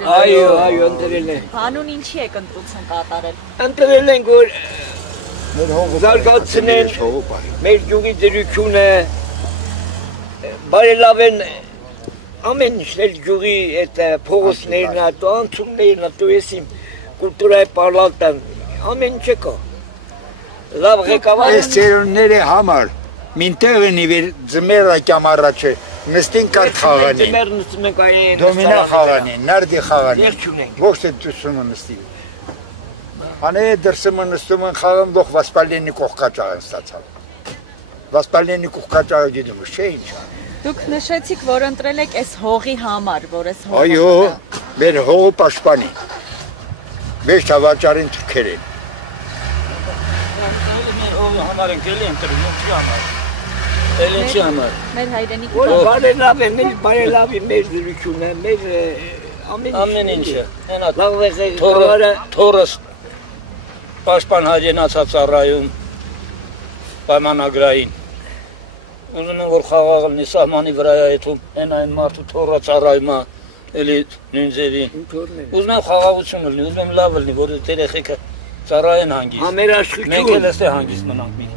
Այո, ընտրել են։ Հանուն ինչի եք ընտրություն կատարել։ Ընտրել են, որ զարգացնեն մեր գյուղի դրությունը, բարելավեն ամեն ինչ գյուղի այդ փողոցներն, անցումներն, տույսիմ կուլտուրայի պալատան, ամեն ինչ կա։ Լավ ղեկավար։ Այս ծերունների համար մինտեղ են իվեր ձմերը կամառաչը նստին կարգ խաղանին, դոմինա խաղանին, նարդի խաղանին, ոչ թե դուսումը նստի։ Անե դրսումը նստում են խաղում դող վասպալենի կողկաճաղ են ստացալ։ Վասպալենի կողկաճաղը գիտում ես, չէ ինչ։ Դուք նշեցիք, որ ընտրել եք այս հողի համար, որ այս հողը։ Այո, մեր հողը պաշտպանի։ Մեր հավաճարին թուրքեր են։ Մեր հողի համար ենք էլի ընտրում, ինչի համար։ Էլ ինչի համար։ Մեր հայրենիքի որ բարելավ է մեր դրությունը, մեր ամեն ինչը։ Լավ ղեկավարը Թորս պաշտպան հայրենացած ծառայում պայմանագրային։ Ուզում եմ որ խաղաղ լինի սահմանի վրա այդում այն մարդու թորը ծառայում է էլի նույն ձևի։ Ուզում եմ խաղաղություն լինի, ուզում եմ լավ լինի, որ երեխեքը ծառայեն հանգիստ։ Համերաշխություն։ Մենք էլ էստե հանգիստ մնանք մի